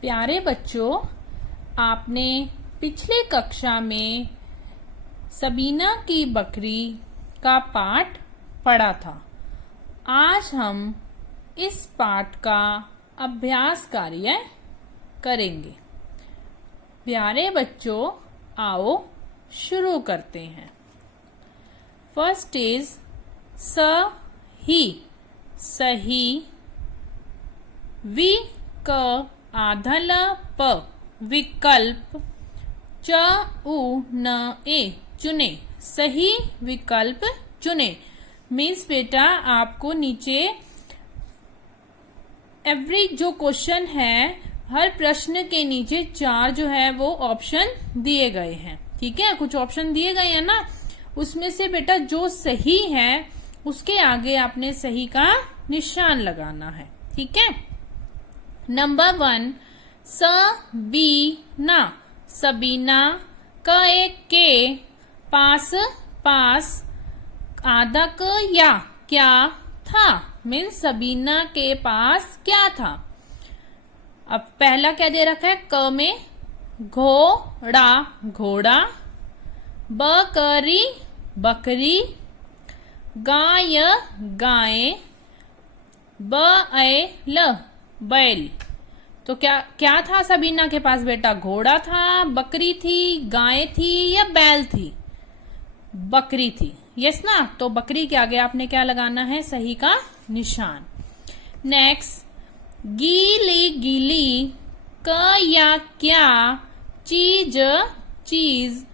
प्यारे बच्चों, आपने पिछले कक्षा में सबीना की बकरी का पाठ पढ़ा था। आज हम इस पाठ का अभ्यास कार्य करेंगे। प्यारे बच्चों, आओ शुरू करते हैं। फर्स्ट इज सही, सही। वि क आधल प विकल्प। च उ न ए चुने, सही विकल्प चुने। मीन्स बेटा आपको नीचे एवरी जो क्वेश्चन है, हर प्रश्न के नीचे 4 जो है वो ऑप्शन दिए गए हैं। ठीक है, कुछ ऑप्शन दिए गए हैं ना, उसमें से बेटा जो सही है उसके आगे आपने सही का निशान लगाना है। ठीक है। नंबर 1 सबीना, सबीना। क एक के पास, पास। आधा क या क्या था, मीन्स सबीना के पास क्या था। अब पहला क्या दे रखा है, क में घोड़ा, घोड़ा। बकरी, बकरी। गाय, गाय। बैल, बैल। तो क्या था सबीना के पास बेटा, घोड़ा था, बकरी थी, गाय थी या बैल थी? बकरी थी। यस ना, तो बकरी के आगे आपने क्या लगाना है, सही का निशान। नेक्स्ट, गीली, गीली। क या क्या चीज, चीज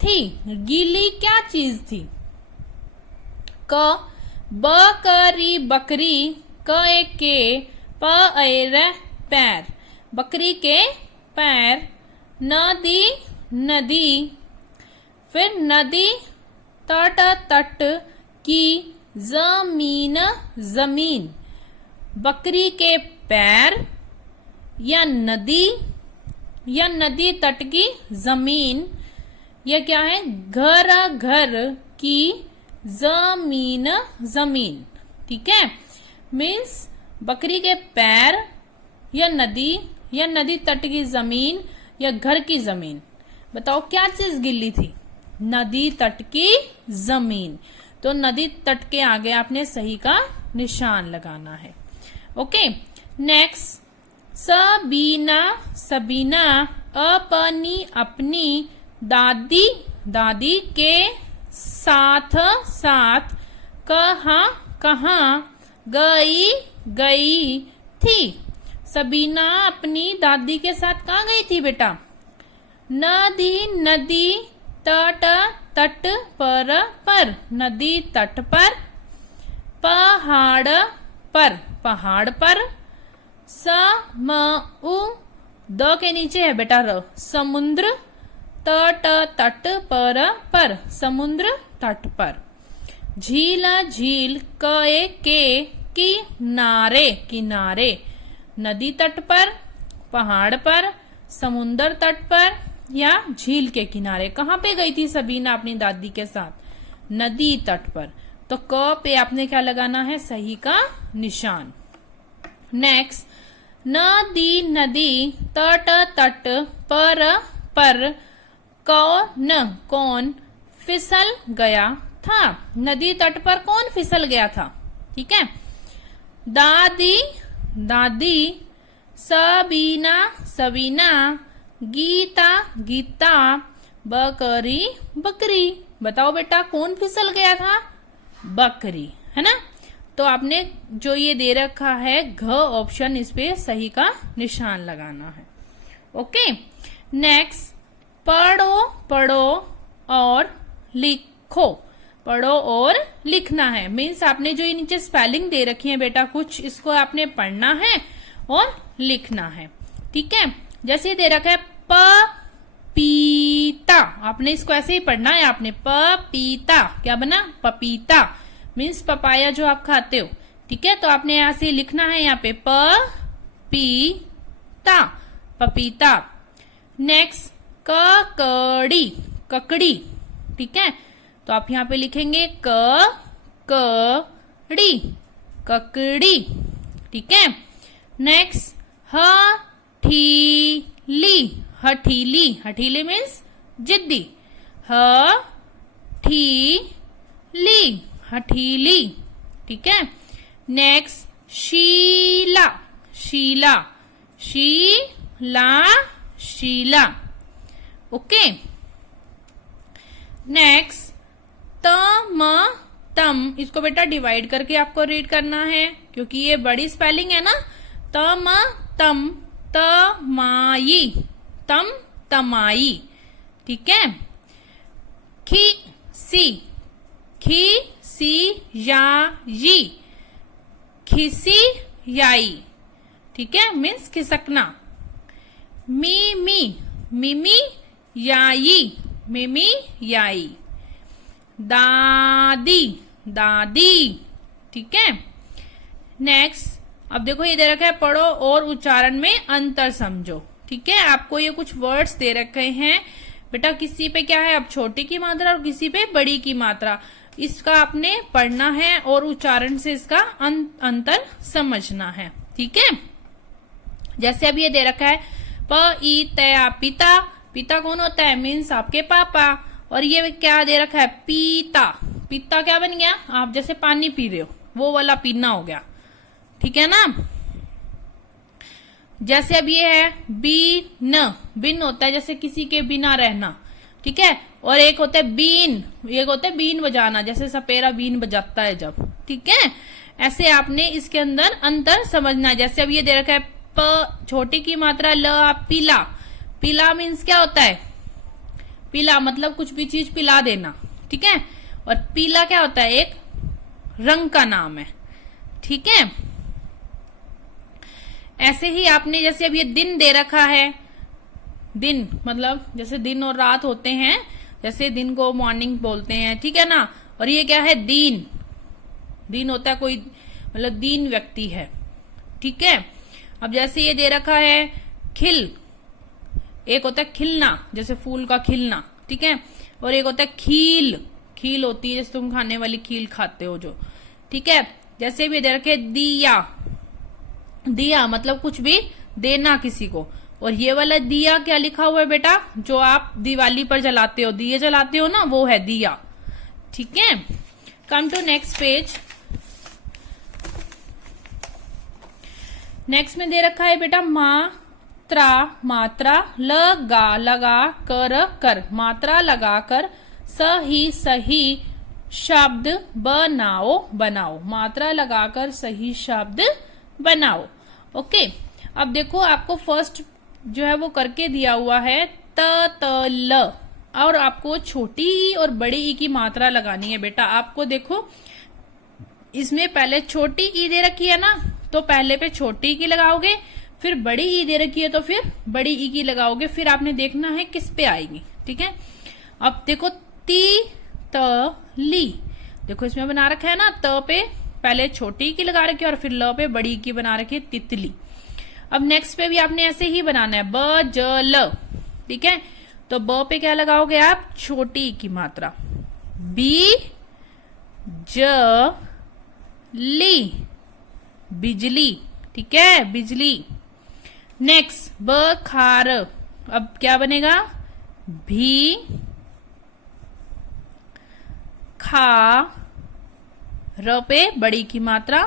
थी। गीली क्या चीज थी? क बकरी, बकरी। क एक के प एर पैर, बकरी के पैर। नदी, नदी। फिर नदी। तट, तट की। जमीन, जमीन। बकरी के पैर या नदी या नदी तट की जमीन। यह क्या है, घर, घर की जमीन, जमीन। ठीक है, मीन्स बकरी के पैर या नदी तट की जमीन या घर की जमीन। बताओ क्या चीज गिल्ली थी, नदी तट की जमीन। तो नदी तट के आगे आपने सही का निशान लगाना है। ओके। नेक्स्ट, सबीना, सबीना अपनी, अपनी दादी, दादी के साथ, साथ। कहाँ, कहाँ गई, गई थी। सबीना अपनी दादी के साथ कहाँ गई थी बेटा? नदी, नदी। तट, तट पर, नदी तट पर। पहाड़ पर, पहाड़ पर। समु, द के नीचे है बेटा र, समुद्र। तट, तट पर, समुद्र तट पर। झील, झील। क एक के किनारे, किनारे। नदी तट पर, पहाड़ पर, समुद्र तट पर या झील के किनारे। कहाँ पे गई थी सबीना अपनी दादी के साथ? नदी तट पर। तो क पे आपने क्या लगाना है, सही का निशान। नेक्स्ट, नदी, नदी। तट, तट पर कौन, कौन फिसल गया था? नदी तट पर कौन फिसल गया था? ठीक है। दादी, दादी। सबीना, सबीना। गीता, गीता। बकरी, बकरी। बताओ बेटा कौन फिसल गया था? बकरी, है ना। तो आपने जो ये दे रखा है घ ऑप्शन, इस पे सही का निशान लगाना है। ओके। नेक्स्ट, पढ़ो, पढ़ो और लिखो। पढ़ो और लिखना है, मीन्स आपने जो ये नीचे स्पेलिंग दे रखी है बेटा कुछ, इसको आपने पढ़ना है और लिखना है। ठीक है, जैसे ये दे रखा है पपीता, आपने इसको ऐसे ही पढ़ना है। आपने पपीता, क्या बना? पपीता, मीन्स पपाया जो आप खाते हो। ठीक है, तो आपने यहाँ से लिखना है यहाँ पे पपीता, पपीता। नेक्स्ट, ककड़ी, ककड़ी। ठीक है, तो आप यहाँ पे लिखेंगे ककड़ी, ककड़ी। ठीक है। नेक्स्ट, हथीली, हठीली, हठीली मीन्स जिद्दी, हठीली, हठीली, ठीक है। नेक्स्ट शीला, शीला, शीला, शीला, ओके। नेक्स्ट तम, तम, इसको बेटा डिवाइड करके आपको रीड करना है क्योंकि ये बड़ी स्पेलिंग है ना। तम, तम, तमाई, तम, तमाई, ठीक है। खी सी, खी सी याई, खिसी याई, ठीक है, मीन्स खिसकना। मीमी, मिमी याई, मिमी याई। दादी, दादी, ठीक है। नेक्स्ट अब देखो ये दे रखा है पढ़ो और उच्चारण में अंतर समझो, ठीक है। आपको ये कुछ वर्ड्स दे रखे हैं बेटा, किसी पे क्या है अब छोटी की मात्रा और किसी पे बड़ी की मात्रा, इसका आपने पढ़ना है और उच्चारण से इसका अंतर समझना है, ठीक है। जैसे अब ये दे रखा है प ई तया पिता, पिता कौन होता है मीन्स आपके पापा। और ये क्या दे रखा है पीता, पीता क्या बन गया, आप जैसे पानी पी रहे हो वो वाला पीना हो गया, ठीक है ना। जैसे अब ये है बीन, बिन होता है जैसे किसी के बिना रहना, ठीक है। और एक होता है बीन, एक होता है बीन बजाना, जैसे सपेरा बीन बजाता है जब, ठीक है। ऐसे आपने इसके अंदर अंतर समझना है। जैसे अब ये दे रखा है प छोटी की मात्रा ल, पीला, पीला मीन्स क्या होता है, पीला मतलब कुछ भी चीज पिला देना, ठीक है। और पीला क्या होता है, एक रंग का नाम है, ठीक है। ऐसे ही आपने जैसे अब ये दिन दे रखा है, दिन मतलब जैसे दिन और रात होते हैं, जैसे दिन को मॉर्निंग बोलते हैं, ठीक है ना। और ये क्या है दीन, दीन होता है कोई मतलब दीन व्यक्ति है, ठीक है। अब जैसे ये दे रखा है खिल, एक होता है खिलना जैसे फूल का खिलना, ठीक है। और एक होता है खील, खील होती है जैसे तुम खाने वाली खील खाते हो जो, ठीक है। जैसे भी दे रखे दिया, दिया मतलब कुछ भी देना किसी को। और ये वाला दिया क्या लिखा हुआ है बेटा, जो आप दिवाली पर जलाते हो, दिए जलाते हो ना, वो है दिया, ठीक है। Come to next page. Next में दे रखा है बेटा मात्रा, मात्रा लगा, लगा कर, कर, मात्रा लगा कर सही सही शब्द बनाओ, बनाओ, मात्रा लगाकर सही शब्द बनाओ, ओके। अब देखो आपको फर्स्ट जो है वो करके दिया हुआ है त ल, और आपको छोटी ई और बड़ी ई की मात्रा लगानी है बेटा। आपको देखो इसमें पहले छोटी ई दे रखी है ना, तो पहले पे छोटी ई की लगाओगे, फिर बड़ी ई दे रखी है तो फिर बड़ी ई की लगाओगे, फिर आपने देखना है किस पे आएगी, ठीक है। अब देखो ती त ली, देखो इसमें बना रखा है ना, त पे पहले छोटी की लगा रखी है और फिर ल पे बड़ी की बना रखी है तितली। अब नेक्स्ट पे भी आपने ऐसे ही बनाना है ब ज ल, ठीक है। तो ब पे क्या लगाओगे आप, छोटी की मात्रा, बी ज ली, बिजली, ठीक है, बिजली। नेक्स्ट ब खार, अब क्या बनेगा, भी खा, र पे बड़ी की मात्रा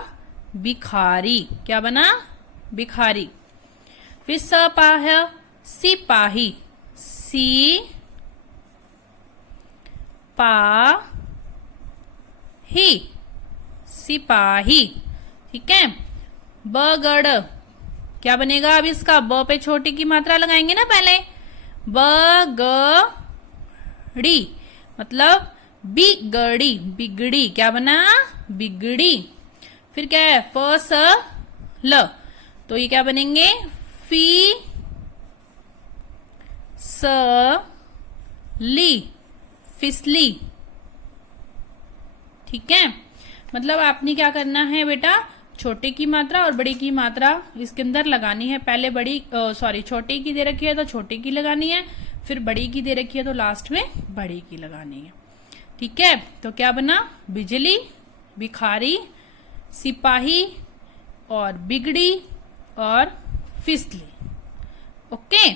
बिखारी, क्या बना, बिखारी। फिर सपाह सिपाही, सी पा ही, सिपाही, ठीक है। बगड़, क्या बनेगा अब इसका, ब पे छोटी की मात्रा लगाएंगे ना पहले, बगड़ी मतलब बिगड़ी, बिगड़ी, क्या बना, बिगड़ी। फिर क्या है फ स ल, तो ये क्या बनेंगे, फी स ली, फिसली, ठीक है। मतलब आपने क्या करना है बेटा, छोटे की मात्रा और बड़ी की मात्रा इसके अंदर लगानी है। पहले बड़ी छोटी की दे रखी है तो छोटी की लगानी है, फिर बड़ी की दे रखी है तो लास्ट में बड़ी की लगानी है, ठीक है। तो क्या बना, बिजली, बिखारी, सिपाही और बिगड़ी और फिसली, ओके।